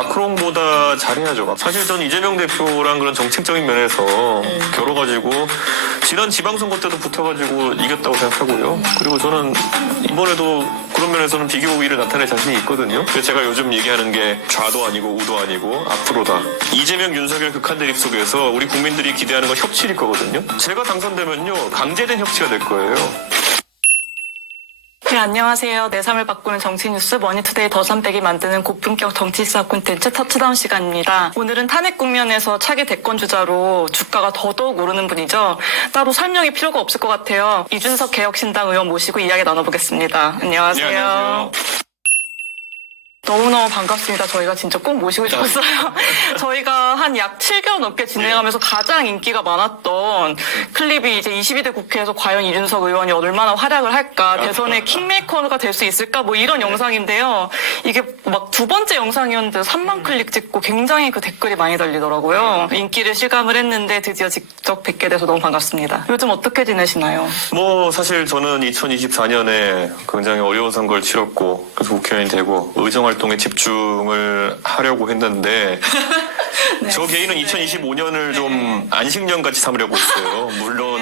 마크롱보다 잘해야죠. 사실 전 이재명 대표랑 그런 정책적인 면에서 겨뤄가지고 지난 지방선거 때도 붙어가지고 이겼다고 생각하고요. 그리고 저는 이번에도 그런 면에서는 비교 우위를 나타낼 자신이 있거든요. 그래서 제가 요즘 얘기하는 게 좌도 아니고 우도 아니고 앞으로다. 이재명, 윤석열 극한 대립 속에서 우리 국민들이 기대하는 건 협치일 거거든요. 제가 당선되면요 강제된 협치가 될 거예요. 네, 안녕하세요. 내 삶을 바꾸는 정치뉴스 머니투데이 더삼백이 만드는 고품격 정치시사 콘텐츠 터치다운 시간입니다. 오늘은 탄핵 국면에서 차기 대권 주자로 주가가 더더욱 오르는 분이죠. 따로 설명이 필요가 없을 것 같아요. 이준석 개혁신당 의원 모시고 이야기 나눠보겠습니다. 안녕하세요. 네, 안녕하세요. 너무너무 반갑습니다. 저희가 진짜 꼭 모시고 싶었어요. 저희가 한 약 7개월 넘게 진행하면서 가장 인기가 많았던 클립이 이제 22대 국회에서 과연 이준석 의원이 얼마나 활약을 할까, 대선의 킹메이커가 될 수 있을까, 뭐 이런 영상인데요. 이게 막 두 번째 영상이었는데 3만 클릭 찍고 굉장히 그 댓글이 많이 달리더라고요. 인기를 실감을 했는데 드디어 직접 뵙게 돼서 너무 반갑습니다. 요즘 어떻게 지내시나요? 뭐 사실 저는 2024년에 굉장히 어려운 선거를 치렀고 그래서 국회의원이 되고 의정활동에 집중을 하려고 했는데 네. 저 개인은 2025년을 좀 안식년 같이 삼으려고 했어요. 물론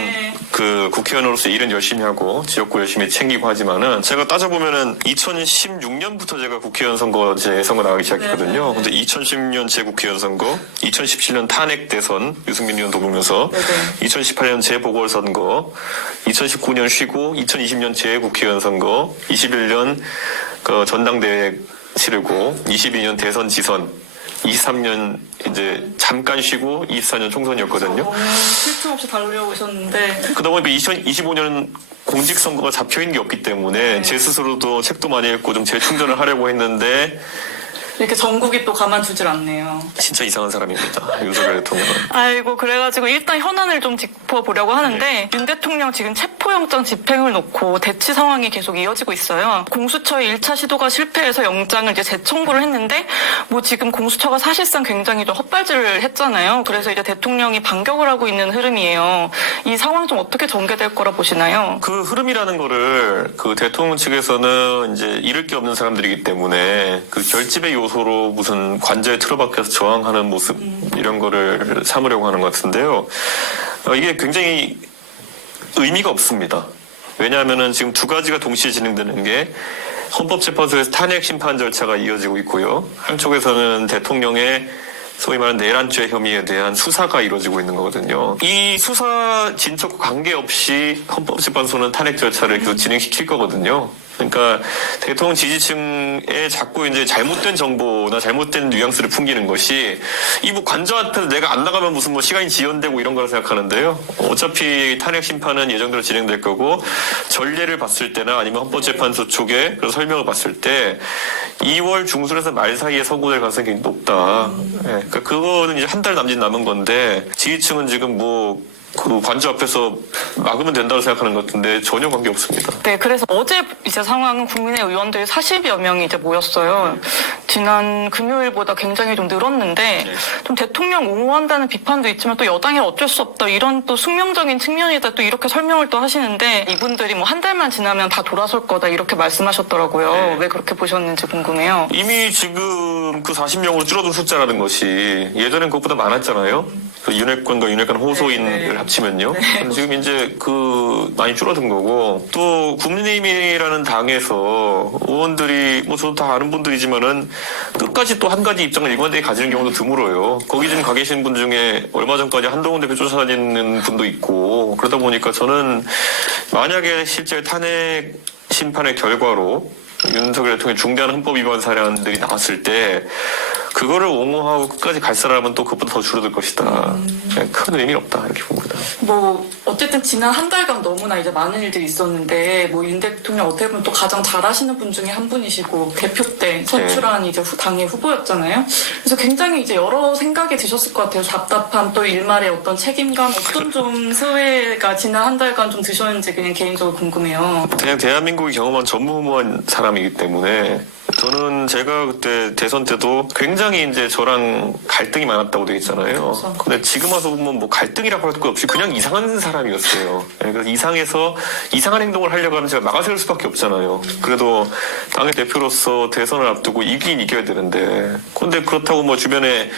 그 국회의원으로서 일은 열심히 하고 지역구 열심히 챙기고 하지만은 제가 따져보면은 2016년부터 제가 국회의원 선거 재선거 나가기 시작했거든요. 근데 2010년 재국회의원 선거, 2017년 탄핵 대선 유승민 의원 돕으면서 2018년 재보궐선거, 2019년 쉬고 2020년 재국회의원 선거, 21년 그 전당대회 치르고 22년 대선 지선, 23년 이제 잠깐 쉬고 24년 총선이었거든요. 너무 쉴 틈 없이 달려오셨는데 그러다 보니까 2025년 공직선거가 잡혀있는 게 없기 때문에 제 스스로도 책도 많이 읽고 좀 재충전을 하려고 했는데 이렇게 전국이 또 가만두질 않네요. 진짜 이상한 사람입니다. 윤석열 대통령은. 아이고, 그래가지고 일단 현안을 좀 짚어보려고 하는데 윤 대통령 지금 체포영장 집행을 놓고 대치 상황이 계속 이어지고 있어요. 공수처의 1차 시도가 실패해서 영장을 이제 재청구를 했는데 뭐 지금 공수처가 사실상 굉장히 좀 헛발질을 했잖아요. 그래서 이제 대통령이 반격을 하고 있는 흐름이에요. 이 상황 좀 어떻게 전개될 거라 보시나요? 그 흐름이라는 거를 그 대통령 측에서는 이제 잃을 게 없는 사람들이기 때문에 그 결집의 요소로 무슨 관저에 틀어박혀서 저항하는 모습 이런 거를 삼으려고 하는 것 같은데요. 이게 굉장히 의미가 없습니다. 왜냐하면은 지금 두 가지가 동시에 진행되는 게 헌법재판소에서 탄핵 심판 절차가 이어지고 있고요. 한쪽에서는 대통령의 소위 말하는 내란죄 혐의에 대한 수사가 이루어지고 있는 거거든요. 이 수사 진척과 관계없이 헌법재판소는 탄핵 절차를 계속 진행시킬 거거든요. 그러니까 대통령 지지층에 자꾸 이제 잘못된 정보나 잘못된 뉘앙스를 풍기는 것이 이 뭐 관저 앞에서 내가 안 나가면 무슨 뭐 시간이 지연되고 이런 거라 생각하는데요. 어차피 탄핵 심판은 예정대로 진행될 거고 전례를 봤을 때나 아니면 헌법재판소 쪽에 그런 설명을 봤을 때 2월 중순에서 말 사이에 선고될 가능성이 굉장히 높다. 그러니까 그거는 이제 한 달 남짓 남은 건데 지지층은 지금 뭐 그 관저 앞에서 막으면 된다고 생각하는 것 같은데 전혀 관계 없습니다. 네, 그래서 어제 이제 상황은 국민의 의원들이 40여 명이 이제 모였어요. 지난 금요일보다 굉장히 좀 늘었는데 좀 대통령 옹호한다는 비판도 있지만 또 여당이 어쩔 수 없다 이런 또 숙명적인 측면이다 또 이렇게 설명을 또 하시는데 이분들이 뭐 한 달만 지나면 다 돌아설 거다 이렇게 말씀하셨더라고요. 왜 그렇게 보셨는지 궁금해요. 이미 지금 그 40명으로 줄어든 숫자라는 것이 예전엔 그것보다 많았잖아요. 그 윤핵관과 윤핵관 호소인을 합치면요. 지금 이제 그 많이 줄어든 거고 또 국민의힘이라는 당에서 의원들이 뭐 저도 다 아는 분들이지만은 끝까지 또 한 가지 입장을 일관되게 가지는 경우도 드물어요. 거기 좀 가 계신 분 중에 얼마 전까지 한동훈 대표 쫓아다니는 분도 있고 그러다 보니까 저는 만약에 실제 탄핵 심판의 결과로 윤석열 대통령의 중대한 헌법 위반 사례들이 나왔을 때 그거를 옹호하고 끝까지 갈 사람은 또 그것보다 더 줄어들 것이다. 큰 의미는 없다 이렇게 봅니다. 뭐 어쨌든 지난 한 달간 너무나 이제 많은 일들이 있었는데 뭐 윤 대통령 어떻게 보면 또 가장 잘하시는 분 중에 한 분이시고 대표 때 선출한 이제 당의 후보였잖아요. 그래서 굉장히 이제 여러 생각이 드셨을 것 같아요. 답답함 또 일말의 어떤 책임감 어떤 좀 소외가 지난 한 달간 좀 드셨는지 그냥 개인적으로 궁금해요. 그냥 대한민국이 경험한 전무후무한 사람이기 때문에 저는 제가 그때 대선 때도 굉장히 이제 저랑 갈등이 많았다고 돼 있잖아요. 그렇죠. 근데 지금 와서 보면 뭐 갈등이라고 할 것 없이 그냥 이상한 사람이었어요. 그래서 이상해서 이상한 행동을 하려고 하면 제가 막아세울 수밖에 없잖아요. 그래도 당의 대표로서 대선을 앞두고 이기긴 이겨야 되는데, 근데 그렇다고 뭐 주변에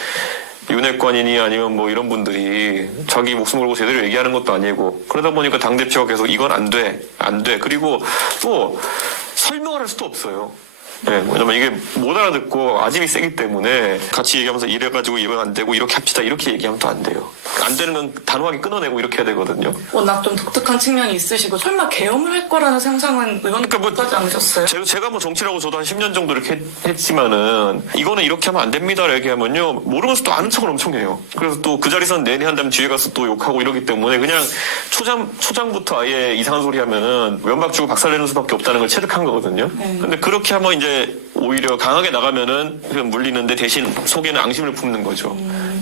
윤핵관이니 아니면 뭐 이런 분들이 자기 목숨 걸고 제대로 얘기하는 것도 아니고, 그러다 보니까 당대표가 계속 이건 안 돼. 그리고 또 설명을 할 수도 없어요. 네, 왜냐면 이게 못 알아듣고 아집이 세기 때문에 같이 얘기하면서 이래가지고 이건 안 되고 이렇게 합시다 이렇게 얘기하면 또 안 돼요. 안 되는 건 단호하게 끊어내고 이렇게 해야 되거든요. 워낙 좀 독특한 측면이 있으시고 설마 계엄을 할 거라는 상상은 의원님 그러니까 뭐 못하지 않으셨어요? 제가 뭐 정치라고 저도 한 10년 정도 이렇게 했지만은 이거는 이렇게 하면 안 됩니다 얘기하면요 모르면서 또 아는 척을 엄청 해요. 그래서 또 그 자리에서는 내내 한다면 뒤에 가서 또 욕하고 이러기 때문에 그냥 초장부터 아예 이상한 소리 하면은 면박 주고 박살내는 수밖에 없다는 걸 체득한 거거든요. 근데 그렇게 하면 이제 오히려 강하게 나가면은 그냥 물리는데 대신 속에는 앙심을 품는 거죠.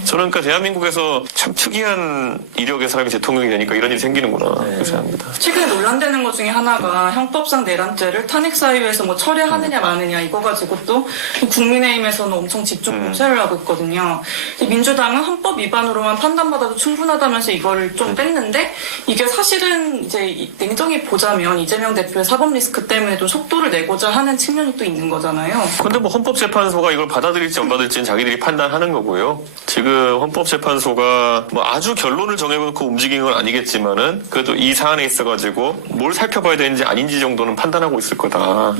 저는 그러니까 대한민국에서 참 특이한 이력의 사람이 대통령이 되니까 이런 일이 생기는구나 그렇게 생각합니다. 최근에 논란되는 것 중에 하나가 형법상 내란죄를 탄핵사유에서 뭐 철회하느냐 마느냐 이거 가지고 또 국민의힘에서는 엄청 집중 공세를 하고 있거든요. 민주당은 헌법 위반으로만 판단받아도 충분하다면서 이걸 좀 뺐는데 이게 사실은 이제 냉정히 보자면 이재명 대표의 사법 리스크 때문에 좀 속도를 내고자 하는 측면이 또 있는 거잖아요. 근데 뭐 헌법재판소가 이걸 받아들일지 안 받을지는 자기들이 판단하는 거고요. 지금 헌법재판소가 뭐 아주 결론을 정해놓고 움직이는 건 아니겠지만은 그래도 이 사안에 있어가지고 뭘 살펴봐야 되는지 아닌지 정도는 판단하고 있을 거다.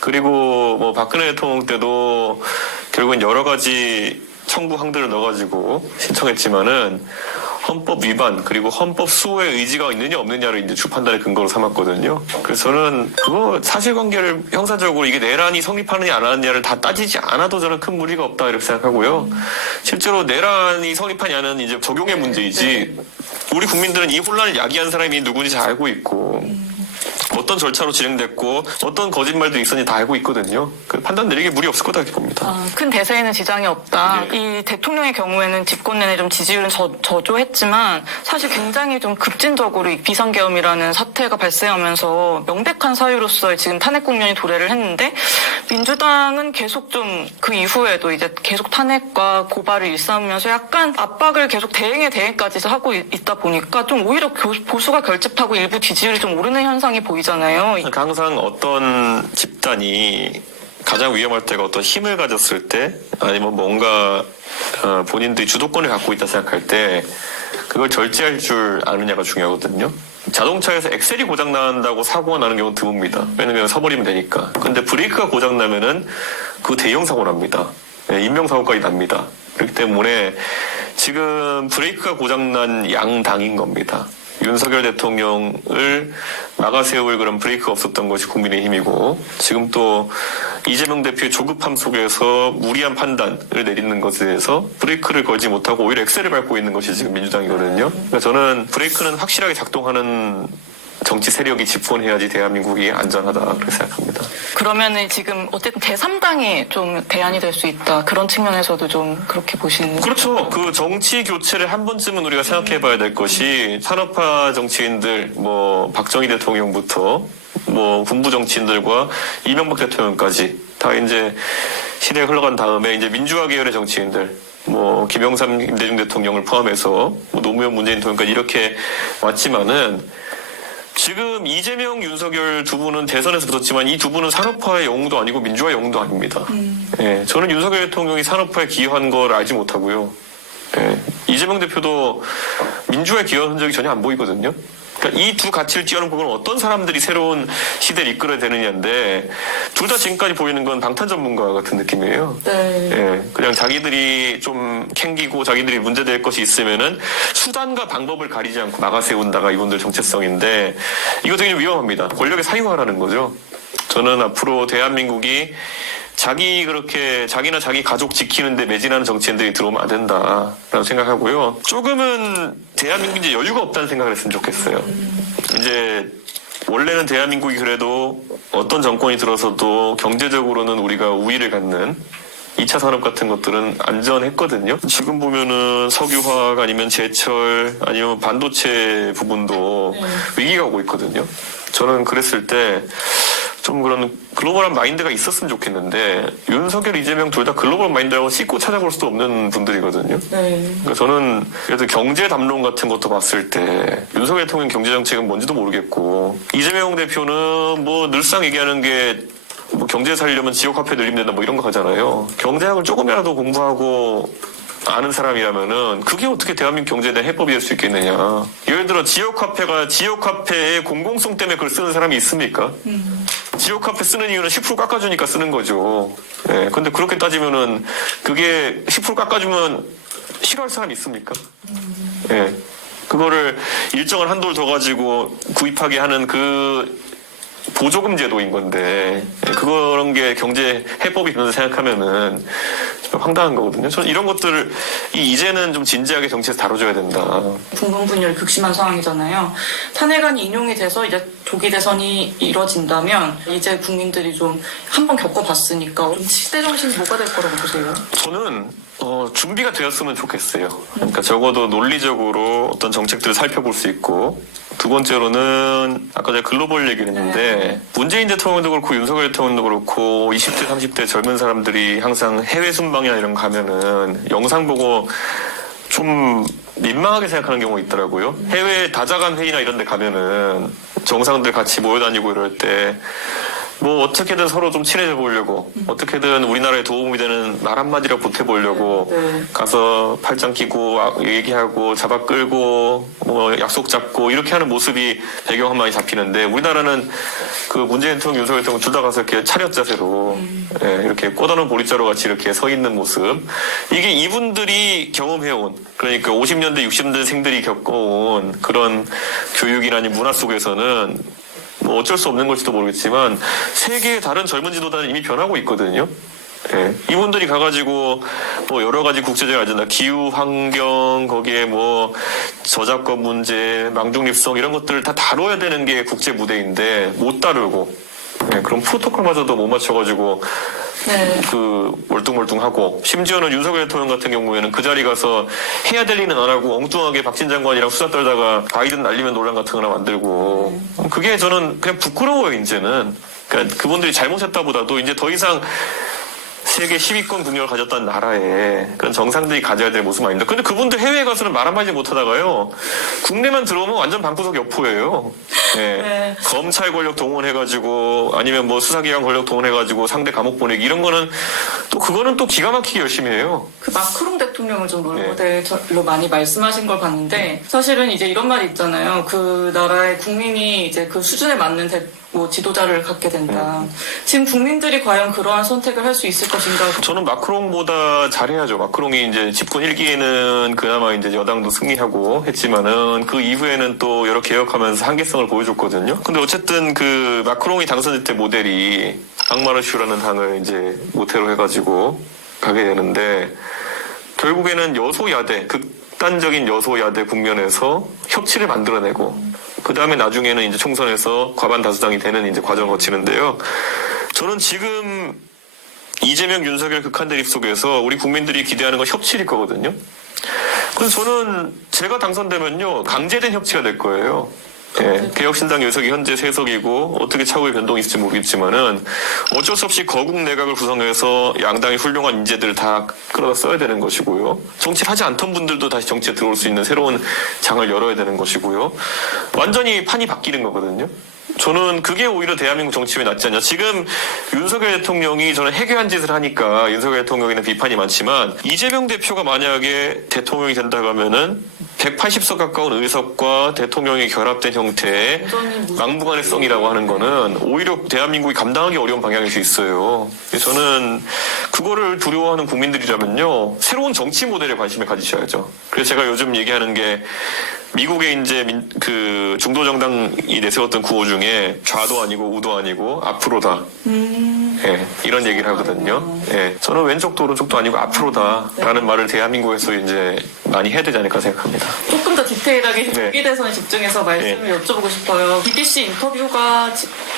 그리고 뭐 박근혜 대통령 때도 결국은 여러 가지 청구항들을 넣어가지고 신청했지만은 헌법 위반 그리고 헌법 수호의 의지가 있느냐 없느냐를 이제 주 판단의 근거로 삼았거든요. 그래서 저는 그거 사실관계를 형사적으로 이게 내란이 성립하느냐 안 하느냐를 다 따지지 않아도 저는 큰 무리가 없다 이렇게 생각하고요. 실제로 내란이 성립하냐는 이제 적용의 문제이지 우리 국민들은 이 혼란을 야기한 사람이 누군지 잘 알고 있고 어떤 절차로 진행됐고 어떤 거짓말도 있었는지 다 알고 있거든요. 그 판단 내리기 무리 없을 거다 이렇게 봅니다. 큰 대세에는 지장이 없다. 네. 이 대통령의 경우에는 집권 내내 좀 지지율은 저조했지만 사실 굉장히 좀 급진적으로 이 비상계엄이라는 사태가 발생하면서 명백한 사유로서의 지금 탄핵 국면이 도래를 했는데 민주당은 계속 좀 그 이후에도 이제 계속 탄핵과 고발을 일삼으면서 약간 압박을 계속 대행까지 하고 있다 보니까 좀 오히려 보수가 결집하고 일부 지지율이 좀 오르는 현상이 보이잖아요. 그러니까 항상 어떤 집단이 가장 위험할 때가 어떤 힘을 가졌을 때 아니면 뭔가 본인들이 주도권을 갖고 있다 생각할 때 그걸 절제할 줄 아느냐가 중요하거든요. 자동차에서 엑셀이 고장 난다고 사고가 나는 경우는 드뭅니다. 왜냐면 서버리면 되니까. 근데 브레이크가 고장 나면은 그 대형 사고 납니다. 인명사고까지 납니다. 그렇기 때문에 지금 브레이크가 고장난 양당인 겁니다. 윤석열 대통령을 막아세울 그런 브레이크가 없었던 것이 국민의힘이고 지금 또 이재명 대표의 조급함 속에서 무리한 판단을 내리는 것에 대해서 브레이크를 걸지 못하고 오히려 엑셀을 밟고 있는 것이 지금 민주당이거든요. 그러니까 저는 브레이크는 확실하게 작동하는 정치 세력이 집권해야지 대한민국이 안전하다 그렇게 생각합니다. 그러면은 지금 어쨌든 제3당이 좀 대안이 될 수 있다. 그런 측면에서도 좀 그렇게 보시는 그렇죠. 그 정치 교체를 한 번쯤은 우리가 생각해 봐야 될 것이 산업화 정치인들, 뭐 박정희 대통령부터 뭐 군부 정치인들과 이명박 대통령까지 다 이제 시대가 흘러간 다음에 이제 민주화 계열의 정치인들, 뭐 김영삼, 김대중 대통령을 포함해서 뭐 노무현, 문재인 대통령까지 이렇게 왔지만은 지금 이재명, 윤석열 두 분은 대선에서 붙었지만 이 두 분은 산업화의 영웅도 아니고 민주화의 영웅도 아닙니다. 예, 저는 윤석열 대통령이 산업화에 기여한 걸 알지 못하고요. 예, 이재명 대표도 민주화에 기여한 흔적이 전혀 안 보이거든요. 그러니까 이 두 가치를 뛰어넘고 어떤 사람들이 새로운 시대를 이끌어야 되느냐인데 둘 다 지금까지 보이는 건 방탄 전문가 같은 느낌이에요. 네. 예, 그냥 자기들이 좀 캥기고 자기들이 문제될 것이 있으면은 수단과 방법을 가리지 않고 막아세운다가 이분들 정체성인데 이거 되게 위험합니다. 권력의 사유화라는 거죠. 저는 앞으로 대한민국이 자기나 자기 가족 지키는데 매진하는 정치인들이 들어오면 안 된다라고 생각하고요. 조금은 대한민국이 이제 여유가 없다는 생각을 했으면 좋겠어요. 이제 원래는 대한민국이 그래도 어떤 정권이 들어서도 경제적으로는 우리가 우위를 갖는 2차 산업 같은 것들은 안전했거든요. 지금 보면은 석유화학 아니면 제철 아니면 반도체 부분도 위기가 오고 있거든요. 저는 그랬을 때 좀 그런 글로벌한 마인드가 있었으면 좋겠는데 윤석열, 이재명 둘 다 글로벌 마인드라고 씻고 찾아볼 수도 없는 분들이거든요. 네. 그러니까 저는 그래도 경제 담론 같은 것도 봤을 때 윤석열 대통령 경제 정책은 뭔지도 모르겠고 이재명 대표는 뭐 늘상 얘기하는 게 뭐 경제 살려면 지역 화폐 늘리면 된다 뭐 이런 거 하잖아요. 경제학을 조금이라도 공부하고 아는 사람이라면은 그게 어떻게 대한민국 경제에 대한 해법이 될 수 있겠느냐. 예를 들어 지역화폐가 지역화폐의 공공성 때문에 그걸 쓰는 사람이 있습니까? 지역화폐 쓰는 이유는 10% 깎아주니까 쓰는 거죠. 예, 근데 그렇게 따지면은 그게 10% 깎아주면 싫어할 사람이 있습니까? 예. 그거를 일정한 한도를 더 가지고 구입하게 하는 그 보조금 제도인 건데 그런 게 경제 해법이 된다고 생각하면은 좀 황당한 거거든요. 저는 이런 것들을 이제는 좀 진지하게 정치에서 다뤄줘야 된다. 분분분열 극심한 상황이잖아요. 탄핵안이 인용이 돼서 이제 조기 대선이 이뤄진다면 이제 국민들이 좀 한 번 겪어봤으니까 좀 시대 정신이 뭐가 될 거라고 보세요? 저는 준비가 되었으면 좋겠어요. 그러니까 적어도 논리적으로 어떤 정책들을 살펴볼 수 있고 두 번째로는 아까 제가 글로벌 얘기를 했는데 문재인 대통령도 그렇고 윤석열 대통령도 그렇고 20대 30대 젊은 사람들이 항상 해외 순방이나 이런 거 가면은 영상 보고 좀 민망하게 생각하는 경우가 있더라고요. 해외 다자간 회의나 이런 데 가면은 정상들 같이 모여다니고 이럴 때 뭐 어떻게든 서로 좀 친해져 보려고 어떻게든 우리나라에 도움이 되는 말 한마디라도 보태보려고 네. 가서 팔짱 끼고 얘기하고 잡아 끌고 뭐 약속 잡고 이렇게 하는 모습이 배경 한 많이 잡히는데 우리나라는 그 문재인 대통령, 윤석열 대통령 둘 다 가서 이렇게 차렷 자세로 예, 이렇게 꼬다는 보리자루 같이 이렇게 서 있는 모습 이게 이분들이 경험해온 그러니까 50년대 60년대 생들이 겪어온 그런 교육이나 문화 속에서는 뭐 어쩔 수 없는 걸지도 모르겠지만 세계의 다른 젊은 지도자는 이미 변하고 있거든요. 예. 이분들이 가가지고 뭐 여러 가지 국제적인 아젠다, 기후, 환경, 거기에 뭐 저작권 문제, 망중립성 이런 것들을 다 다뤄야 되는 게 국제 무대인데 못 다루고 예. 그럼 프로토콜마저도 못 맞춰가지고 네. 그 멀뚱멀뚱하고 심지어는 윤석열 대통령 같은 경우에는 그 자리 가서 해야 될 일은 안 하고 엉뚱하게 박진 장관이랑 수다 떨다가 바이든 날리면 논란 같은 거나 만들고 그게 저는 그냥 부끄러워요 이제는. 그러니까 그분들이 잘못했다보다도 이제 더 이상 세계 10위권 국력을 가졌다는 나라에 그런 정상들이 가져야 될 모습은 아닙니다. 근데 그분들 해외에 가서는 말 한마디 못하다가요. 국내만 들어오면 완전 방구석 여포예요. 예. 네. 검찰 권력 동원해가지고 아니면 뭐 수사기관 권력 동원해가지고 상대 감옥 보내기 이런 거는 또 그거는 또 기가 막히게 열심히 해요. 그 마크롱 대통령을 좀 롤모델로 많이 말씀하신 걸 봤는데 사실은 이제 이런 말이 있잖아요. 그 나라의 국민이 이제 그 수준에 맞는 뭐 지도자를 갖게 된다. 지금 국민들이 과연 그러한 선택을 할 수 있을 것인가? 저는 마크롱보다 잘해야죠. 마크롱이 이제 집권 1기에는 그나마 이제 여당도 승리하고 했지만은 그 이후에는 또 여러 개혁하면서 한계성을 보여줬거든요. 근데 어쨌든 그 마크롱이 당선될 때 모델이 앙마르슈라는 당을 이제 모태로 해가지고 가게 되는데 결국에는 여소야대, 극단적인 여소야대 국면에서 협치를 만들어내고 그 다음에 나중에는 이제 총선에서 과반 다수당이 되는 이제 과정을 거치는데요. 저는 지금 이재명, 윤석열 극한 대립 속에서 우리 국민들이 기대하는 건 협치일 거거든요. 그래서 저는 제가 당선되면요 강제된 협치가 될 거예요. 예, 개혁신당 요석이 현재 3석이고 어떻게 차후에 변동이 있을지 모르겠지만은 어쩔 수 없이 거국 내각을 구성해서 양당의 훌륭한 인재들을 다 끌어다 써야 되는 것이고요. 정치를 하지 않던 분들도 다시 정치에 들어올 수 있는 새로운 장을 열어야 되는 것이고요. 완전히 판이 바뀌는 거거든요. 저는 그게 오히려 대한민국 정치에 낫지 않냐. 지금 윤석열 대통령이 저는 해괴한 짓을 하니까 윤석열 대통령에는 비판이 많지만 이재명 대표가 만약에 대통령이 된다고 하면은 180석 가까운 의석과 대통령이 결합된 형태의 막무가내성이라고 하는 거는 오히려 대한민국이 감당하기 어려운 방향일 수 있어요. 그래서 저는 그거를 두려워하는 국민들이라면요 새로운 정치 모델에 관심을 가지셔야죠. 그래서 제가 요즘 얘기하는 게 미국의 이제 그 중도 정당이 내세웠던 구호 중에 좌도 아니고 우도 아니고 앞으로다. 예, 이런 얘기를 하거든요. 예, 저는 왼쪽도 오른쪽도 아니고 앞으로다라는 말을 대한민국에서 이제 많이 해야 되지 않을까 생각합니다. 조금 더 디테일하게 네. 조기 대선에 집중해서 말씀을 여쭤보고 싶어요. BBC 인터뷰가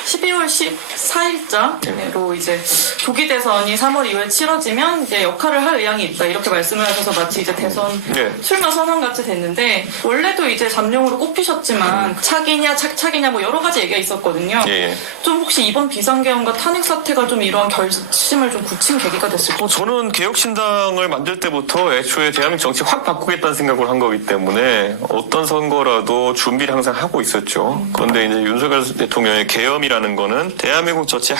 12월 14일자로 이제 조기 대선이 3월 이후에 치러지면 이제 역할을 할 의향이 있다 이렇게 말씀을 하셔서 마치 이제 대선 네. 출마 선언 같이 됐는데 원래도 이제 잠룡으로 꼽히셨지만 차기냐 착착이냐 뭐 여러 가지 얘기가 있었거든요. 예. 좀 혹시 이번 비상계엄과 탄핵 사태가 좀 이러한 결심을 좀 굳힌 계기가 됐을까요? 저는 개혁신당을 만들 때부터 애초에 대한민국 정치 확 바꾸겠다는 생각을 한 거기 때문에 어떤 선거라도 준비를 항상 하고 있었죠. 그런데 이제 윤석열 대통령의 계엄이라는 거는 대한민국 정치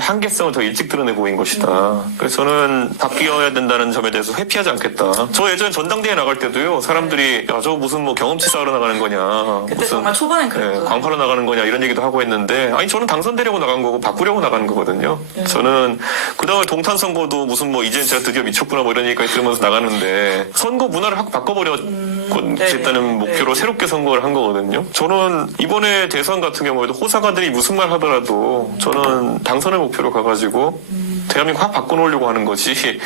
한계성을 더 일찍 드러내 보인 것이다. 그래서 저는 바뀌어야 된다는 점에 대해서 회피하지 않겠다. 저 예전에 전당대회 나갈 때도요, 사람들이 야, 저 무슨 뭐 경험치 쌓으러 나가는 거냐. 그때 무슨 정말 초반엔 그랬죠. 광파로 나가는 거냐 이런 얘기도 하고 했는데 아니 저는 당선되려고 나간 거고 바꾸려고 나가는 거거든요. 저는 그 다음에 동탄 선거도 무슨 뭐 이제 제가 드디어 미쳤구나 뭐 이런 얘기까지 들으면서 나가는데 선거 문화를 확 바꿔버렸다는 목표로 새롭게 선거를 한 거거든요. 저는 이번에 대선 같은 경우에도 호사가들이 무슨 말 하더라도 저는 당선을 목표로 가가지고 대한민국 확 바꿔놓으려고 하는 거지.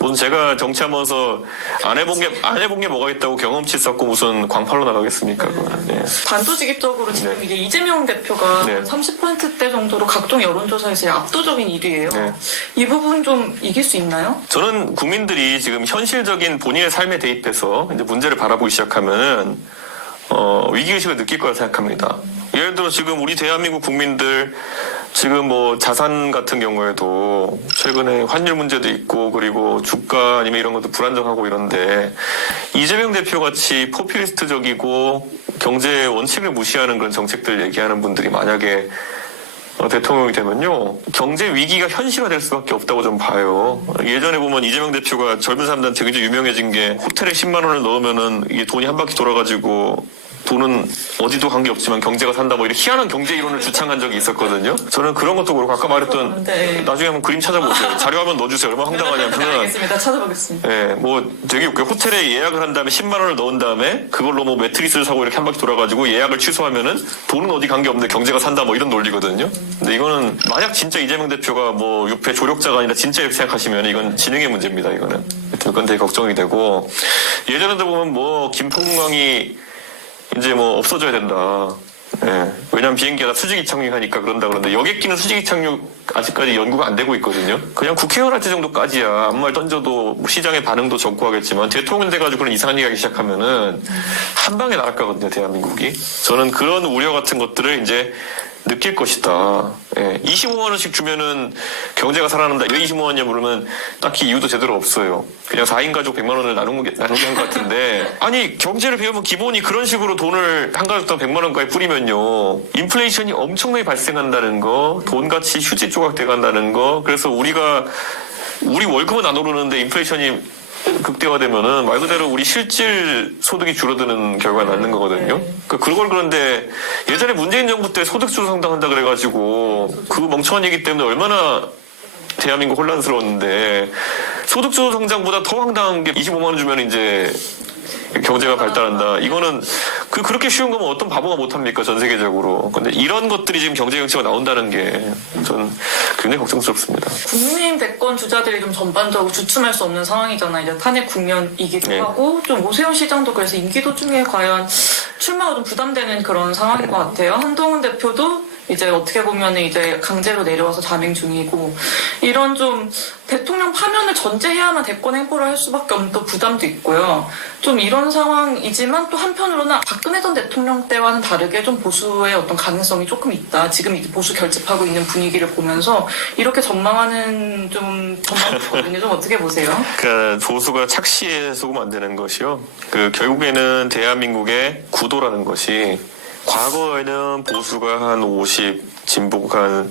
무슨 제가 정치하면서 안 해본 게 뭐가 있다고 경험치 쌓고 무슨 광팔로 나가겠습니까? 네. 단도직입적으로 지금 네. 이게 이재명 대표가 네. 30%대 정도로 각종 여론조사에서 압도적인 1위예요. 네. 이 부분 좀 이길 수 있나요? 저는 국민들이 지금 현실적인 본인의 삶에 대입해서 이제 문제를 바라보기 시작하면은 위기의식을 느낄 거라 생각합니다. 예를 들어 지금 우리 대한민국 국민들 지금 뭐 자산 같은 경우에도 최근에 환율 문제도 있고 그리고 주가 아니면 이런 것도 불안정하고 이런데 이재명 대표 같이 포퓰리스트적이고 경제 원칙을 무시하는 그런 정책들 얘기하는 분들이 만약에 대통령이 되면요 경제 위기가 현실화될 수밖에 없다고 좀 봐요. 예전에 보면 이재명 대표가 젊은 사람들한테 굉장히 유명해진 게 호텔에 10만 원을 넣으면은 이게 돈이 한 바퀴 돌아가지고 돈은 어디도 관계없지만 경제가 산다 뭐 이런 희한한 경제 이론을 주창한 적이 있었거든요. 저는 그런 것도 그렇고 아까 말했던 네. 나중에 한번 그림 찾아보세요. 자료화면 넣어주세요. 얼마나 황당하냐면은 알겠습니다. 찾아보겠습니다. 예, 뭐 되게 웃겨요. 호텔에 예약을 한 다음에 10만 원을 넣은 다음에 그걸로 뭐 매트리스를 사고 이렇게 한 바퀴 돌아가지고 예약을 취소하면은 돈은 어디 관계없는데 경제가 산다 뭐 이런 논리거든요. 근데 이거는 만약 진짜 이재명 대표가 뭐 옆에 조력자가 아니라 진짜 이렇게 생각하시면 이건 진흥의 문제입니다. 이거는. 그건 되게 걱정이 되고 예전에도 보면 뭐 김포공항이 이제 뭐 없어져야 된다. 예. 왜냐면 비행기가 수직 이착륙하니까 그런다 그러는데 여객기는 수직 이착륙 아직까지 연구가 안 되고 있거든요. 그냥 국회의원 할 때 정도까지야 아무 말 던져도 뭐 시장의 반응도 적고 하겠지만 대통령 돼가지고 그런 이상한 얘기 하기 시작하면은 한 방에 나갈 거거든요. 대한민국이. 저는 그런 우려 같은 것들을 이제 느낄 것이다. 예. 25만 원씩 주면은 경제가 살아난다. 왜 25만 원이냐 물으면 딱히 이유도 제대로 없어요. 그냥 4인 가족 100만 원을 나누게 한 것 같은데 아니 경제를 배우면 기본이 그런 식으로 돈을 한 가족당 100만 원까지 뿌리면요. 인플레이션이 엄청나게 발생한다는 거, 돈 가치 휴지 조각 돼간다는 거. 그래서 우리 월급은 안 오르는데 인플레이션이 극대화되면은 말 그대로 우리 실질 소득이 줄어드는 결과가 낳는 거거든요. 그런데 예전에 문재인 정부 때 소득주도 성장한다 그래가지고 그 멍청한 얘기 때문에 얼마나 대한민국 혼란스러웠는데 소득주도 성장보다 더 황당한 게 25만 원 주면 이제 경제가 발달한다. 이거는 그렇게 쉬운 거면 어떤 바보가 못합니까 전 세계적으로. 근데 이런 것들이 지금 경제 정치가 나온다는 게 전 굉장히 걱정스럽습니다. 국민의힘 대권 주자들이 좀 전반적으로 주춤할 수 없는 상황이잖아요. 이제 탄핵 국면이기도 네. 하고 좀 오세훈 시장도 그래서 임기도 중에 과연 출마가 좀 부담되는 그런 상황인 것 같아요. 한동훈 대표도 이제 어떻게 보면 이제 강제로 내려와서 자명 중이고 이런 좀 대통령 파면을 전제해야만 대권 행보를 할 수밖에 없는 또 부담도 있고요. 좀 이런 상황이지만 또 한편으로는 박근혜 전 대통령 때와는 다르게 좀 보수의 어떤 가능성이 조금 있다. 지금 이제 보수 결집하고 있는 분위기를 보면서 이렇게 전망하는 좀 전망이거든요. 좀 어떻게 보세요? 그러니까 보수가 착시에 속으면 안 되는 것이요. 결국에는 대한민국의 구도라는 것이 과거에는 보수가 한 50, 진보가 한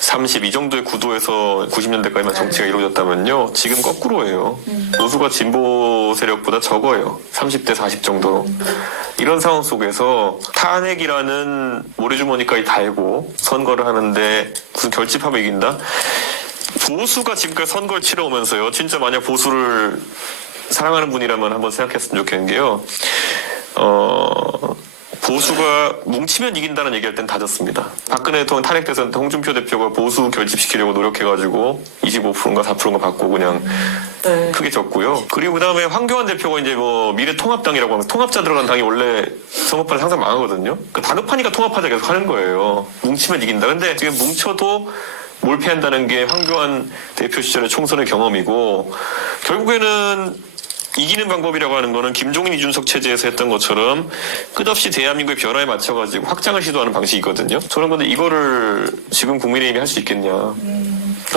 30 이 정도의 구도에서 90년대까지만 정치가 이루어졌다면요. 지금 거꾸로예요. 보수가 진보 세력보다 적어요. 30대 40 정도로. 이런 상황 속에서 탄핵이라는 모래주머니까지 달고 선거를 하는데 무슨 결집하면 이긴다? 보수가 지금까지 선거를 치러오면서요. 진짜 만약 보수를 사랑하는 분이라면 한번 생각했으면 좋겠는 게요. 보수가 뭉치면 이긴다는 얘기할 땐 다 졌습니다. 박근혜 대통령 탄핵돼서 홍준표 대표가 보수 결집시키려고 노력해가지고 25%인가 4%인가 받고 그냥 네. 크게 졌고요. 그리고 그 다음에 황교안 대표가 이제 뭐 미래통합당이라고 하면 통합자 들어간 당이 원래 선거판이 항상 망하거든요. 그 다급하니까 통합하자 계속 하는 거예요. 뭉치면 이긴다. 근데 지금 뭉쳐도 몰패한다는 게 황교안 대표 시절의 총선의 경험이고 결국에는 이기는 방법이라고 하는 거는 김종인 이준석 체제에서 했던 것처럼 끝없이 대한민국의 변화에 맞춰가지고 확장을 시도하는 방식이거든요. 저는 근데 이거를 지금 국민의힘이 할 수 있겠냐.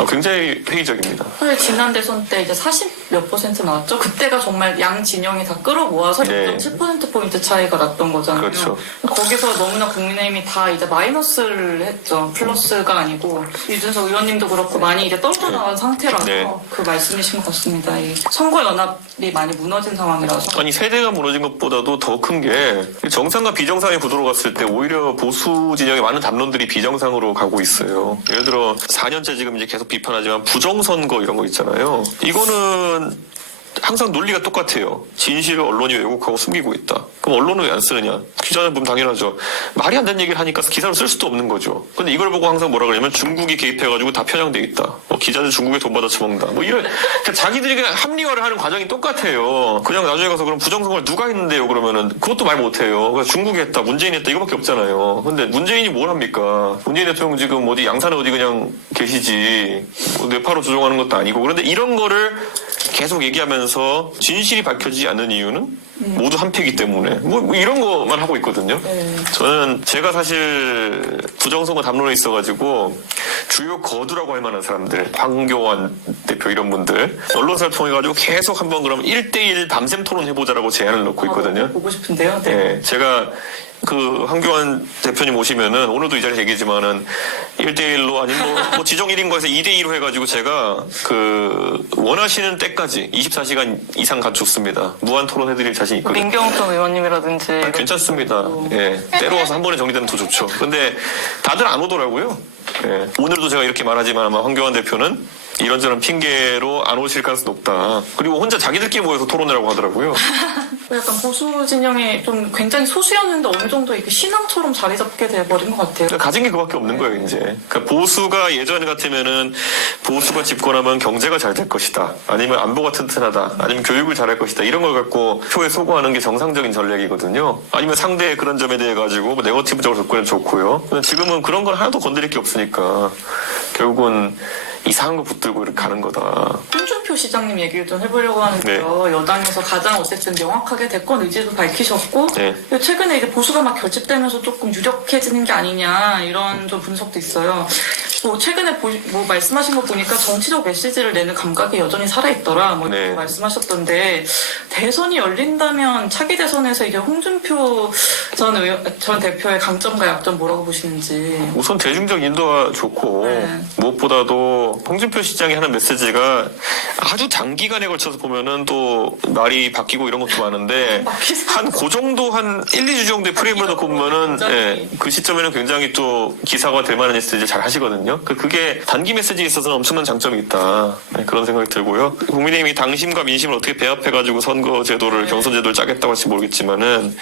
굉장히 회의적입니다. 사실 지난 대선 때 이제 40몇 % 나왔죠. 그때가 정말 양 진영이 다 끌어모아서 네. 6.7%포인트 차이가 났던 거잖아요. 그렇죠. 거기서 너무나 국민의힘이 다 이제 마이너스를 했죠. 플러스가 아니고 유준석 의원님도 그렇고 많이 이제 떨어져 나간 상태라서 네. 그 말씀이신 것 같습니다. 이 선거 연합이 많이 무너진 상황이라서. 아니 세대가 무너진 것보다도 더 큰 게 정상과 비정상의 구도로 갔을 때 오히려 보수 진영의 많은 담론들이 비정상으로 가고 있어요. 예를 들어 4년째 지금 이제 계속 비판하지만 부정선거 이런 거 있잖아요. 이거는 항상 논리가 똑같아요. 진실을 언론이 왜곡하고 숨기고 있다. 그럼 언론은 왜 안 쓰느냐? 기자는 보면 당연하죠. 말이 안 되는 얘기를 하니까 기사를 쓸 수도 없는 거죠. 근데 이걸 보고 항상 뭐라 그러냐면 중국이 개입해가지고 다 편향돼 있다. 기자들 중국에 돈 받아 처먹는다. 뭐 이런 그러니까 자기들이 그냥 합리화를 하는 과정이 똑같아요. 그냥 나중에 가서 그럼 부정선거를 누가 했는데요? 그러면은 그것도 말 못해요. 그러니까 중국이 했다, 문재인이 했다 이거밖에 없잖아요. 근데 문재인이 뭘 합니까? 문재인 대통령 지금 어디 양산에 어디 그냥 계시지 뭐 뇌파로 조종하는 것도 아니고 그런데 이런 거를 계속 얘기하면서 진실이 밝혀지지 않는 이유는 모두 한패이기 때문에 뭐 이런 거만 하고 있거든요. 저는 제가 사실 부정선거 담론에 있어가지고 주요 거두라고 할 만한 사람들 황교안 대표 이런 분들 언론사를 통해가지고 계속 한번 그럼 1대1 밤샘 토론해보자라고 제안을 넣고 있거든요. 보고 싶은데요. 네. 네, 제가 그 황교안 대표님 오시면은 오늘도 이 자리에서 얘기지만은 1대1로 아니면 뭐 지정 1인 거에서 2대2로 해가지고 제가 그 원하시는 때까지 24시간 이상 갖췄습니다. 무한 토론 해드릴 자신 있거든요. 민경선 의원님이라든지 괜찮습니다. 예, 때로 와서 한 번에 정리되면 더 좋죠. 근데 다들 안 오더라고요. 예, 오늘도 제가 이렇게 말하지만 아마 황교안 대표는 이런저런 핑계로 안 오실 가능성이 높다. 그리고 혼자 자기들끼리 모여서 토론이라고 하더라고요. 약간 보수 진영이 좀 굉장히 소수였는데 어느 정도 이렇게 신앙처럼 자리 잡게 돼버린 것 같아요. 그러니까 가진 게 그밖에 없는 거예요, 이제. 그러니까 보수가 예전 같으면은 보수가 집권하면 경제가 잘 될 것이다. 아니면 안보가 튼튼하다. 아니면 교육을 잘할 것이다. 이런 걸 갖고 표에 소구하는 게 정상적인 전략이거든요. 아니면 상대의 그런 점에 대해 가지고 뭐 네거티브적으로 접근해도 좋고요. 근데 지금은 그런 건 하나도 건드릴 게 없으니까 결국은 이상한 거 붙들고 이렇게 가는 거다. 홍준표 시장님 얘기를 좀 해보려고 하는데요. 네. 여당에서 가장 어쨌든 명확하게 대권 의지도 밝히셨고 네. 최근에 이제 보수가 막 결집되면서 조금 유력해지는 게 아니냐 이런 좀 분석도 있어요. 뭐 최근에 뭐 말씀하신 거 보니까 정치적 메시지를 내는 감각이 여전히 살아있더라 뭐 이렇게 네. 말씀하셨던데 대선이 열린다면 차기 대선에서 이제 홍준표 전 대표의 강점과 약점 뭐라고 보시는지. 우선 대중적 인도가 좋고 네. 무엇보다도 홍준표 시장이 하는 메시지가 아주 장기간에 걸쳐서 보면은 또 말이 바뀌고 이런 것도 많은데 한 그 정도 한 1, 2주 정도의 프레임을 놓고 보면은 예, 그 시점에는 굉장히 또 기사가 될 만한 메시지를 잘 하시거든요. 그게 단기 메시지에 있어서는 엄청난 장점이 있다. 네, 그런 생각이 들고요. 국민의힘이 당심과 민심을 어떻게 배합해가지고 선거 제도를 경선 제도를 짜겠다고 할지 모르겠지만은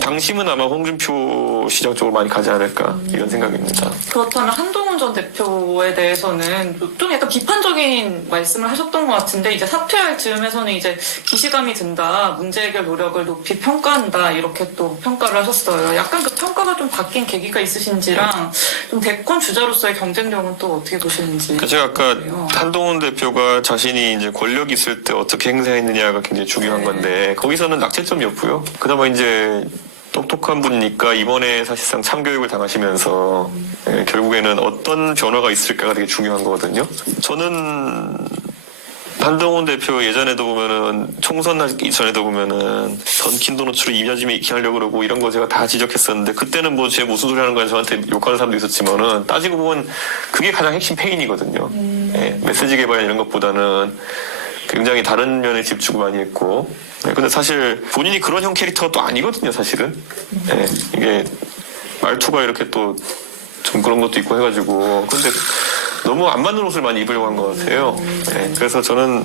당심은 아마 홍준표 시장 쪽으로 많이 가지 않을까 이런 생각입니다. 그렇다면 한동훈 전 대표에 대해서는 좀 약간 비판적인 말씀을 하셨던 것 같은데 이제 사퇴할 즈음에서는 이제 기시감이 든다, 문제 해결 노력을 높이 평가한다 이렇게 또 평가를 하셨어요. 약간 그 평가가 좀 바뀐 계기가 있으신지랑 좀 대권 주자로서의 경쟁력은 또 어떻게 보시는지. 제가 아까 한동훈 대표가 자신이 이제 권력이 있을 때 어떻게 행사했느냐가 굉장히 중요한 건데 거기서는 낙제점이었고요. 그나마 이제 똑똑한 분이니까 이번에 사실상 참교육을 당하시면서 결국에는 어떤 변화가 있을까가 되게 중요한 거거든요. 저는 한동훈 대표 예전에도 보면은 총선 이전에도 보면은 던킨도 노출을 이면짐에 익히 하려고 그러고 이런 거 제가 다 지적했었는데 그때는 뭐 제 무슨 소리 하는 거야 저한테 욕하는 사람도 있었지만은 따지고 보면 그게 가장 핵심 페인이거든요. 예, 메시지 개발 이런 것보다는 굉장히 다른 면에 집중을 많이 했고 근데 사실 본인이 그런 형 캐릭터가 또 아니거든요 사실은. 예, 이게 말투가 이렇게 또 좀 그런 것도 있고 해가지고 근데 너무 안 맞는 옷을 많이 입으려고 한 것 같아요. 네, 그래서 저는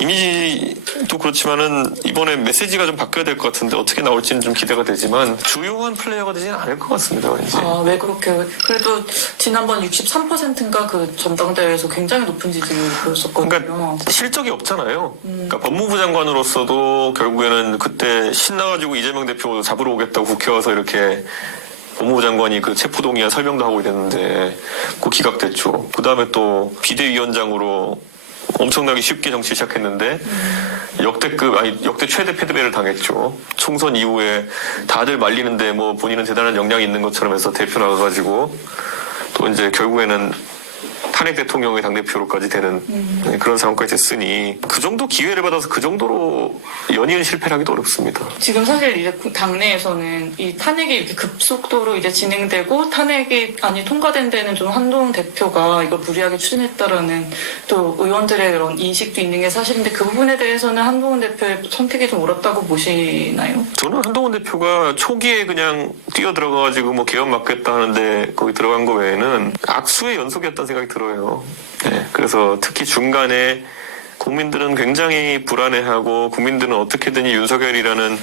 이미지도 그렇지만은 이번에 메시지가 좀 바뀌어야 될 것 같은데 어떻게 나올지는 좀 기대가 되지만 주요한 플레이어가 되지는 않을 것 같습니다. 왠지. 아, 왜 그렇게? 그래도 지난번 63%인가 그 전당대회에서 굉장히 높은 지지를 보였었거든요. 그러니까 실적이 없잖아요. 그러니까 법무부 장관으로서도 결국에는 그때 신나가지고 이재명 대표 잡으러 오겠다고 국회 와서 이렇게 법무부 장관이 그 체포동의안 설명도 하고 이랬는데 그 기각됐죠. 그 다음에 또 비대위원장으로 엄청나게 쉽게 정치 시작했는데 역대 최대 패배를 당했죠. 총선 이후에 다들 말리는데 뭐 본인은 대단한 역량이 있는 것처럼 해서 대표 나가가지고 또 이제 결국에는 탄핵 대통령의 당대표로까지 되는 그런 상황까지 됐으니 그 정도 기회를 받아서 그 정도로 연이은 실패를 하기도 어렵습니다. 지금 사실 이제 당내에서는 이 탄핵이 이렇게 급속도로 이제 진행되고 탄핵이 통과된 데는 좀 한동훈 대표가 이걸 무리하게 추진했다라는 또 의원들의 그런 인식도 있는 게 사실인데 그 부분에 대해서는 한동훈 대표의 선택이 좀 옳았다고 보시나요? 저는 한동훈 대표가 초기에 그냥 뛰어들어가가지고 뭐 개헌 맡겠다 하는데 거기 들어간 거 외에는 악수의 연속이었다는 생각이 들어요. 네, 그래서 특히 중간에 국민들은 굉장히 불안해하고 국민들은 어떻게든 이 윤석열이라는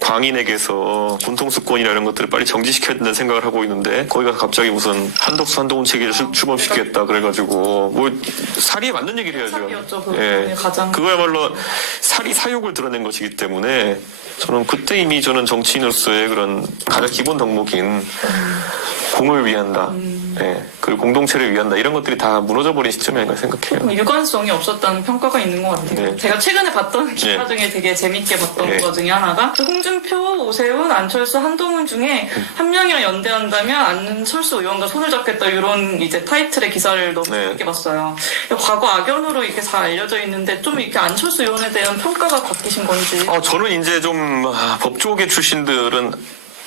광인에게서 군통수권이라는 것들을 빨리 정지시켜야 된다는 생각을 하고 있는데 거기 가서 갑자기 무슨 한덕수 한동훈 체계를 출범시키겠다 그래가지고 뭐 사리에 맞는 얘기를 해야죠. 사리였죠, 예, 가장. 그거야말로 사리 사욕을 드러낸 것이기 때문에 저는 그때 이미 저는 정치인으로서의 그런 가장 기본 덕목인 공을 위한다. 예, 그리고 공동체를 위한다. 이런 것들이 다 무너져버린 시점이 아닌가 생각해요. 유관성이 없었다는 평가가 있는 것 같아요. 네. 제가 최근에 봤던 기사 중에 되게 재밌게 봤던 네. 거 중에 하나가 홍준표, 오세훈, 안철수, 한동훈 중에 한 명이랑 연대한다면 안철수 의원과 손을 잡겠다 이런 이제 타이틀의 기사를 너무 네. 재밌게 봤어요. 과거 악연으로 이렇게 잘 알려져 있는데 좀 이렇게 안철수 의원에 대한 평가가 바뀌신 건지. 저는 이제 좀 법조계 출신들은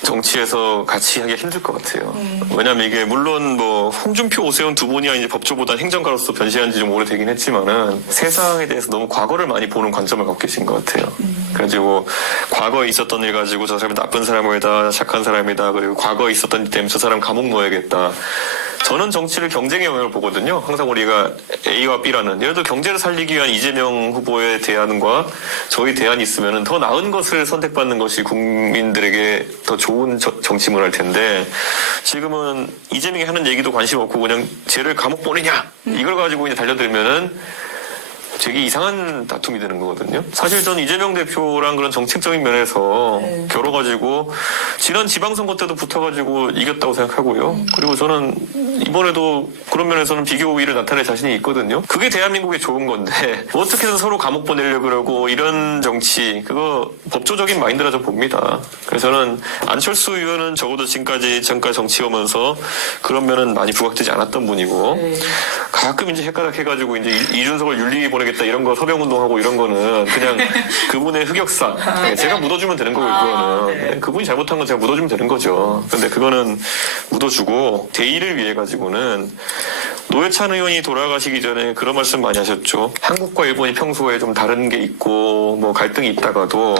정치에서 같이 하기가 힘들 것 같아요. 왜냐면 이게 물론 뭐 홍준표, 오세훈 두 분이야 이제 법조보다 행정가로서 변신한 지 좀 오래되긴 했지만은 세상에 대해서 너무 과거를 많이 보는 관점을 갖고 계신 것 같아요. 그래가지고 과거에 있었던 일 가지고 저 사람이 나쁜 사람이다, 착한 사람이다, 그리고 과거에 있었던 일 때문에 저 사람 감옥 넣어야겠다. 저는 정치를 경쟁의 영역을 보거든요. 항상 우리가 A와 B라는 예를 들어 경제를 살리기 위한 이재명 후보의 대안과 저희 대안이 있으면 더 나은 것을 선택받는 것이 국민들에게 더 좋은 정치 문화일 텐데 지금은 이재명이 하는 얘기도 관심 없고 그냥 쟤를 감옥 보내냐 이걸 가지고 그냥 달려들면은 되게 이상한 다툼이 되는 거거든요. 사실 저는 이재명 대표랑 그런 정책적인 면에서 겨뤄가지고 지난 지방선거 때도 붙어가지고 이겼다고 생각하고요. 그리고 저는 이번에도 그런 면에서는 비교 우위를 나타낼 자신이 있거든요. 그게 대한민국에 좋은 건데 어떻게 해서 서로 감옥 보내려고 그러고 이런 정치 그거 법조적인 마인드라 좀 봅니다. 그래서 저는 안철수 의원은 적어도 지금까지 정치하면서 그런 면은 많이 부각되지 않았던 분이고 가끔 이제 헷가닥 해가지고 이제 이준석을 윤리위 보내겠다 이런 거 서명운동하고 이런 거는 그냥 그분의 흑역사 제가 묻어주면 되는 거고 그거는 그분이 잘못한 건 제가 묻어주면 되는 거죠. 근데 그거는 묻어주고 대의를 위해 가지고는 노회찬 의원이 돌아가시기 전에 그런 말씀 많이 하셨죠. 한국과 일본이 평소에 좀 다른 게 있고 뭐 갈등이 있다가도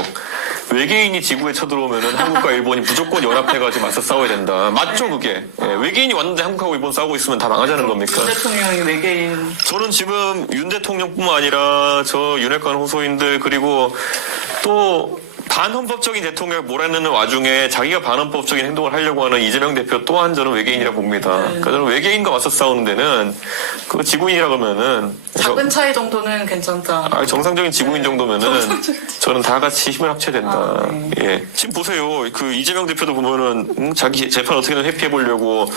외계인이 지구에 쳐들어오면은 한국과 일본이 무조건 연합해가지고 맞서 싸워야 된다. 맞죠 그게? 외계인이 왔는데 한국하고 일본 싸우고 있으면 다 망하자는 겁니까? 윤 대통령이 외계인. 저는 지금 윤 대통령뿐만 아니라 저 윤핵관 호소인들 그리고 또 반헌법적인 대통령을 몰아내는 와중에 자기가 반헌법적인 행동을 하려고 하는 이재명 대표 또한 저는 외계인이라 봅니다. 그러니까 저는 외계인과 맞서 싸우는 데는 그 지구인이라 그러면은 작은 차이 정도는 괜찮다. 정상적인 지구인 정도면은 저는 다 같이 힘을 합쳐야 된다. 예. 지금 보세요. 그 이재명 대표도 보면은 자기 재판 어떻게든 회피해 보려고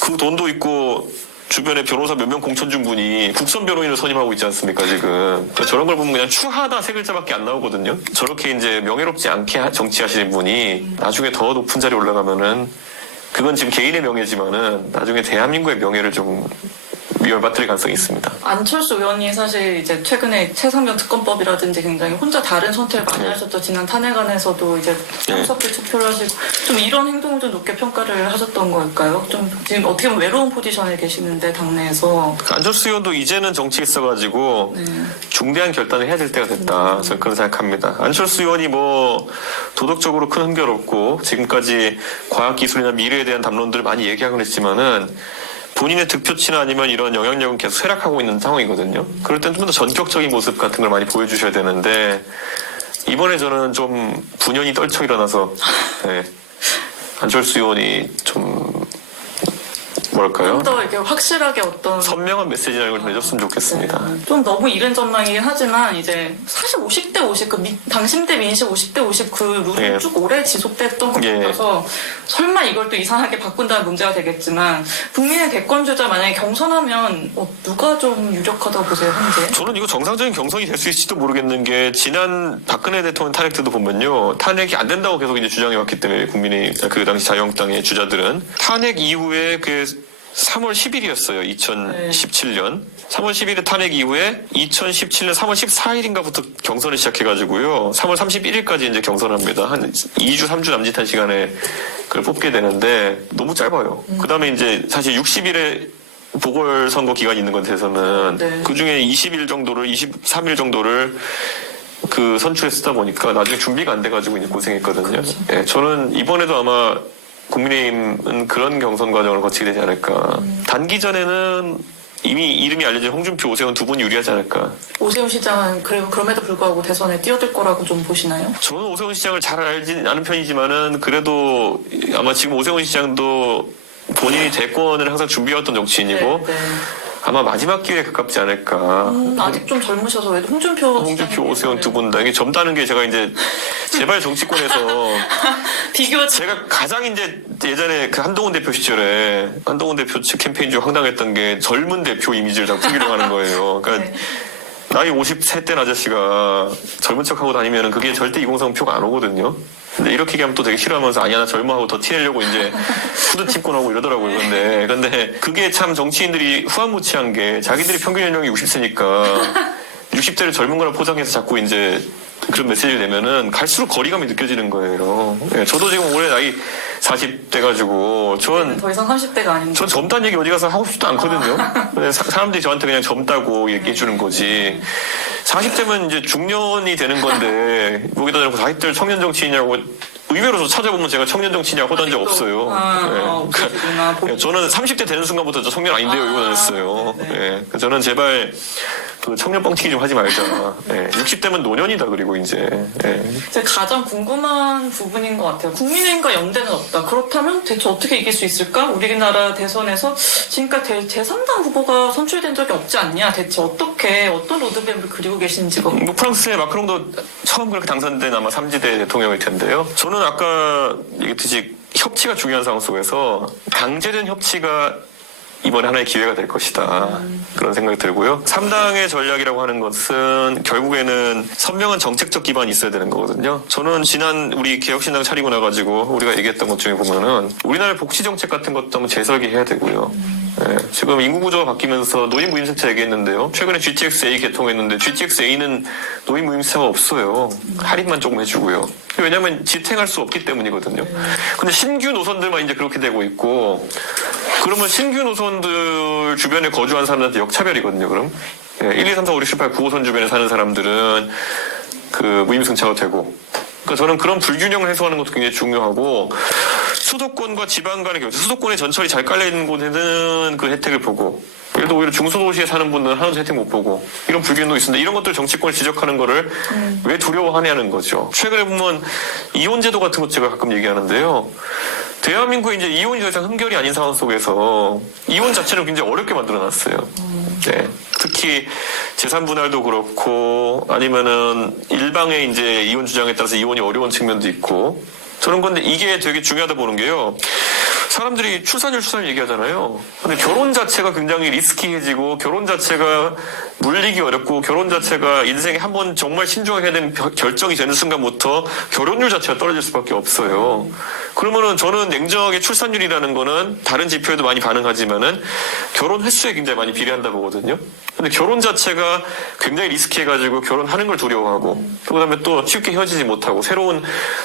그 돈도 있고 주변에 변호사 몇 명 공천 준 분이 국선 변호인을 선임하고 있지 않습니까, 지금. 그러니까 저런 걸 보면 그냥 추하다 세 글자밖에 안 나오거든요. 저렇게 이제 명예롭지 않게 정치하시는 분이 나중에 더 높은 자리에 올라가면은 그건 지금 개인의 명예지만은 나중에 대한민국의 명예를 좀 위험에 빠뜨릴 가능성이 있습니다. 안철수 의원이 사실 이제 최근에 최상병 특검법이라든지 굉장히 혼자 다른 선택을 많이 하셨죠. 지난 탄핵안에서도 이제 참석을 투표를 하시고 좀 이런 행동을 좀 높게 평가를 하셨던 걸까요? 좀 지금 어떻게 보면 외로운 포지션에 계시는데 당내에서 안철수 의원도 이제는 정치에 있어가지고 중대한 결단을 해야 될 때가 됐다. 저는 그런 생각합니다. 안철수 의원이 뭐 도덕적으로 큰 흠결 없고 지금까지 과학기술이나 미래에 대한 담론들을 많이 얘기하곤 했지만은 본인의 득표치나 아니면 이런 영향력은 계속 쇠락하고 있는 상황이거든요. 그럴 땐 좀 더 전격적인 모습 같은 걸 많이 보여주셔야 되는데 이번에 저는 좀 분연히 떨쳐 일어나서 네, 안철수 의원이 좀 뭐랄까요? 좀 더 이렇게 확실하게 어떤 선명한 메시지라는 걸 좀 내줬으면 좋겠습니다. 좀 너무 이른 전망이긴 하지만 이제 사실 50대 50 당심대 민심 50대 50 그 룰이 예. 쭉 오래 지속됐던 것 예. 같아서 설마 이걸 또 이상하게 바꾼다는 문제가 되겠지만 국민의 대권주자 만약에 경선하면 누가 좀 유력하다고 보세요 현재? 저는 이거 정상적인 경선이 될 수 있을지도 모르겠는 게 지난 박근혜 대통령 탄핵 때도 보면요 탄핵이 안 된다고 계속 이제 주장해 왔기 때문에 국민이 그 당시 자유한국당의 주자들은 탄핵 이후에 그 3월 10일이었어요. 2017년. 3월 10일에 탄핵 이후에 2017년 3월 14일인가부터 경선을 시작해가지고요. 3월 31일까지 이제 경선합니다. 한 2주, 3주 남짓한 시간에 그걸 뽑게 되는데 너무 짧아요. 그 다음에 이제 사실 60일에 보궐선거 기간이 있는 것에서는 네. 그 중에 20일 정도를, 23일 정도를 그 선출에 쓰다 보니까 나중에 준비가 안 돼가지고 이제 고생했거든요. 예, 저는 이번에도 아마 국민의힘은 그런 경선 과정을 거치게 되지 않을까. 단기전에는 이미 이름이 알려진 홍준표, 오세훈 두 분이 유리하지 않을까. 오세훈 시장은 그럼에도 불구하고 대선에 뛰어들 거라고 좀 보시나요? 저는 오세훈 시장을 잘 알지는 않은 편이지만은 그래도 아마 지금 오세훈 시장도 본인이 대권을 항상 준비해왔던 정치인이고 네. 아마 마지막 기회에 가깝지 않을까. 아직 좀 젊으셔서 왜 홍준표 오세훈 두 분 다 이게 젊다는 게 제가 이제 제발 정치권에서 비교 제가 가장 이제 예전에 그 한동훈 대표 시절에 한동훈 대표 측 캠페인 중 황당했던 게 젊은 대표 이미지를 자꾸 풍기려고 하는 거예요. 그러니까 네. 나이 50세 된 아저씨가 젊은 척하고 다니면 그게 절대 2030표가 안 오거든요. 근데 이렇게 얘기하면 또 되게 싫어하면서 아니야 나 젊어하고 더 티내려고 이제 후드 침권하고 이러더라고요. 근데 그게 참 정치인들이 후한무치한 게 자기들이 평균 연령이 60세니까 60대를 젊은 거라 포장해서 자꾸 이제 그런 메시지를 내면은 갈수록 거리감이 느껴지는 거예요. 예, 저도 지금 올해 나이 40대 가지고 더 이상 30대가 아닌데. 전 젊다는 얘기 어디 가서 하고 싶지도 않거든요. 근데 사람들이 저한테 그냥 젊다고 얘기해 주는 거지. 40대면 이제 중년이 되는 건데 여기다 대고 40대를 청년 정치인이라고 의외로 저 찾아보면 제가 청년 정치인이라고 호도한 적 없어요. 그러시구나. 예, 저는 30대 되는 순간부터 저 청년 아닌데요 이러고 다녔어요. 네. 예, 저는 제발 그 청년 뻥튀기 좀 하지 말자. 예, 60대면 노년이다 그리고 이제. 예. 제가 가장 궁금한 부분인 것 같아요. 국민의힘과 연대는 없다. 그렇다면 대체 어떻게 이길 수 있을까? 우리나라 대선에서 지금까지 제3당 후보가 선출된 적이 없지 않냐? 대체 어떤 로드맵을 그리고 계신지가 뭐 프랑스의 마크롱도 처음 그렇게 당선된 아마 3지대 대통령일 텐데요. 저는 아까 얘기했듯이 협치가 중요한 상황 속에서 강제된 협치가 이번에 하나의 기회가 될 것이다. 그런 생각이 들고요. 3당의 전략이라고 하는 것은 결국에는 선명한 정책적 기반이 있어야 되는 거거든요. 저는 지난 우리 개혁신당 차리고 나가지고 우리가 얘기했던 것 중에 보면은 우리나라의 복지 정책 같은 것도 한번 재설계해야 되고요. 예, 지금 인구 구조가 바뀌면서 노인 무임승차 얘기했는데요. 최근에 GTX-A 개통했는데 GTX-A는 노인 무임승차가 없어요. 할인만 조금 해주고요. 왜냐하면 지탱할 수 없기 때문이거든요. 근데 신규 노선들만 이제 그렇게 되고 있고 그러면 신규 노선들 주변에 거주한 사람들한테 역차별이거든요. 그럼 1, 2, 3, 4, 5, 6, 7, 8, 9호선 주변에 사는 사람들은 그 무임승차가 되고 그러니까 저는 그런 불균형을 해소하는 것도 굉장히 중요하고 수도권과 지방 간의 경우 수도권에 전철이 잘 깔려있는 곳에는 그 혜택을 보고 예를 들어 오히려 중소도시에 사는 분들은 하나도 혜택 못 보고 이런 불균형도 있습니다. 이런 것들 정치권을 지적하는 거를 왜 두려워하냐는 거죠. 최근에 보면 이혼제도 같은 것 제가 가끔 얘기하는데요. 대한민국이 이제 이혼이 더 이상 흠결이 아닌 상황 속에서 이혼 자체를 굉장히 어렵게 만들어놨어요. 네. 특히 재산분할도 그렇고 아니면은 일방의 이제 이혼 주장에 따라서 이혼이 어려운 측면도 있고 저는 근데 이게 되게 중요하다 보는 게요. 사람들이 출산율 얘기하잖아요. 근데 결혼 자체가 굉장히 리스키해지고 결혼 자체가 물리기 어렵고 결혼 자체가 인생에 한번 정말 신중하게 해야 되는 결정이 되는 순간부터 결혼율 자체가 떨어질 수밖에 없어요. 그러면은 저는 냉정하게 출산율이라는 거는 다른 지표에도 많이 반응하지만은 결혼 횟수에 굉장히 많이 비례한다 보거든요. 근데 결혼 자체가 굉장히 리스키해가지고 결혼하는 걸 두려워하고 그다음에 또 쉽게 헤어지지 못하고 새로운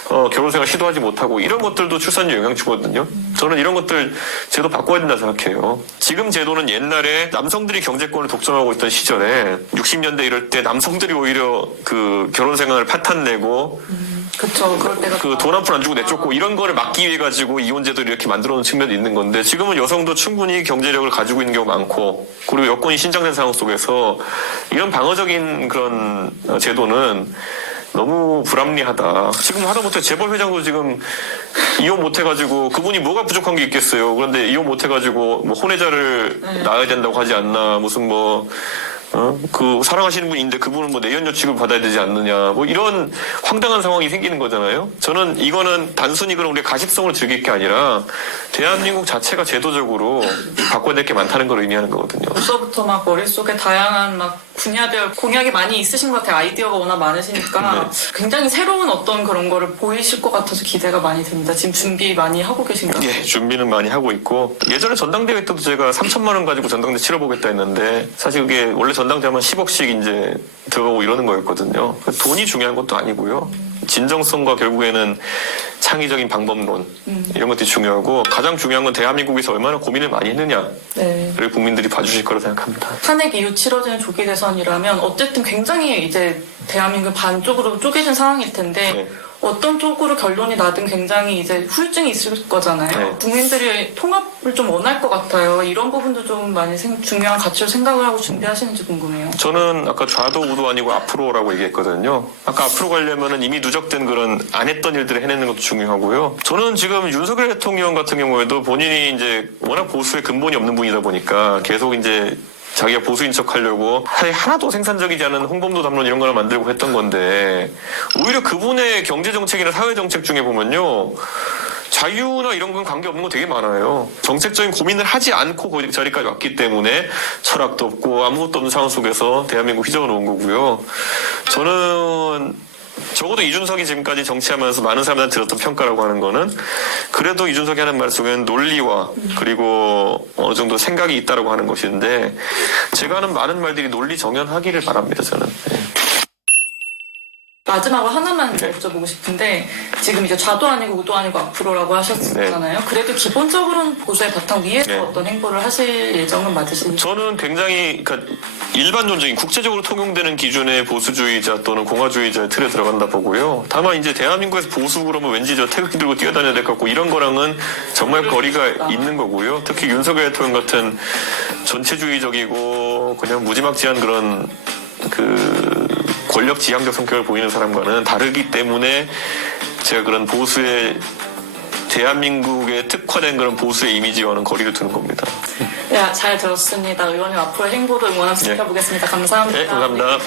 결혼 생활 시도하지 못하고 이런 것들도 출산율 영향 주거든요. 저는 이런 것들 제도 바꿔야 된다 생각해요. 지금 제도는 옛날에 남성들이 경제권을 독점하고 있던 시절에 60년대 이럴 때 남성들이 오히려 그 결혼 생활을 파탄내고 그쵸. 그럴 때가 그 돈 한 푼 안 주고 내쫓고 이런 거를 막기 위해 가지고 이혼제도를 이렇게 만들어 놓은 측면도 있는 건데 지금은 여성도 충분히 경제력을 가지고 있는 경우가 많고 그리고 여건이 신장된 상황 속에서 이런 방어적인 그런 제도는 너무 불합리하다. 지금 하다못해 재벌 회장도 지금 이혼 못 해가지고 그분이 뭐가 부족한 게 있겠어요. 그런데 이혼 못 해가지고 뭐 혼외자를 낳아야 된다고 하지 않나. 무슨 그 사랑하시는 분인데 그분은 뭐 내연녀 취급을 받아야 되지 않느냐. 뭐 이런 황당한 상황이 생기는 거잖아요. 저는 이거는 단순히 그럼 우리가 가십성을 즐길 게 아니라 대한민국 자체가 제도적으로 바꿔야 될 게 많다는 걸 의미하는 거거든요. 벌써부터 막 머릿속에 다양한 막 분야별 공약이 많이 있으신 것 같아요. 아이디어가 워낙 많으시니까 굉장히 새로운 어떤 그런 거를 보이실 것 같아서 기대가 많이 됩니다. 지금 준비 많이 하고 계신가요? 예, 준비는 많이 하고 있고 예전에 전당대회 때도 제가 3천만 원 가지고 전당대 치러보겠다 했는데 사실 그게 원래 전당대 하면 10억씩 이제 들어가고 이러는 거였거든요. 돈이 중요한 것도 아니고요. 진정성과 결국에는 창의적인 방법론 이런 것들이 중요하고 가장 중요한 건 대한민국에서 얼마나 고민을 많이 했느냐. 네. 그리고 국민들이 봐주실 거라 생각합니다. 탄핵 이후 치러지는 조기 대선이라면 어쨌든 굉장히 이제 대한민국 반쪽으로 쪼개진 상황일 텐데 네. 어떤 쪽으로 결론이 나든 굉장히 이제 후유증이 있을 거잖아요. 네. 국민들이 통합을 좀 원할 것 같아요. 이런 부분도 좀 많이 중요한 가치로 생각을 하고 준비하시는지 궁금해요. 저는 아까 좌도 우도 아니고 앞으로라고 얘기했거든요. 아까 앞으로 가려면은 이미 누적된 그런 안 했던 일들을 해내는 것도 중요하고요. 저는 지금 윤석열 대통령 같은 경우에도 본인이 이제 워낙 보수에 근본이 없는 분이다 보니까 계속 이제 자기가 보수인 척 하려고 하나도 생산적이지 않은 홍범도 담론 이런 거를 만들고 했던 건데 오히려 그분의 경제정책이나 사회정책 중에 보면요. 자유나 이런 건 관계없는 거 되게 많아요. 정책적인 고민을 하지 않고 그 자리까지 왔기 때문에 철학도 없고 아무것도 없는 상황 속에서 대한민국 휘저어 놓은 거고요. 저는 적어도 이준석이 지금까지 정치하면서 많은 사람들한테 들었던 평가라고 하는 거는 그래도 이준석이 하는 말 속에는 논리와 그리고 어느 정도 생각이 있다라고 하는 것인데 제가 하는 많은 말들이 논리 정연하기를 바랍니다. 저는. 네. 마지막으로 하나만 여쭤보고 싶은데 지금 이제 좌도 아니고 우도 아니고 앞으로라고 하셨잖아요. 그래도 기본적으로는 보수의 바탕 위에서 어떤 행보를 하실 예정은 맞으신지? 저는 굉장히 그러니까 일반론적인 국제적으로 통용되는 기준의 보수주의자 또는 공화주의자의 틀에 들어간다 보고요. 다만 이제 대한민국에서 보수 그러면 왠지 저 태극기 들고 뛰어다녀야 될 것 같고 이런 거랑은 정말 거리가 있는 거고요. 특히 윤석열 대통령 같은 전체주의적이고 그냥 무지막지한 그런 권력 지향적 성격을 보이는 사람과는 다르기 때문에 제가 그런 보수의 대한민국에 특화된 그런 보수의 이미지와는 거리를 두는 겁니다. 네, 잘 들었습니다. 의원님 앞으로 행보도 응원하면서 지켜보겠습니다. 감사합니다. 네, 감사합니다.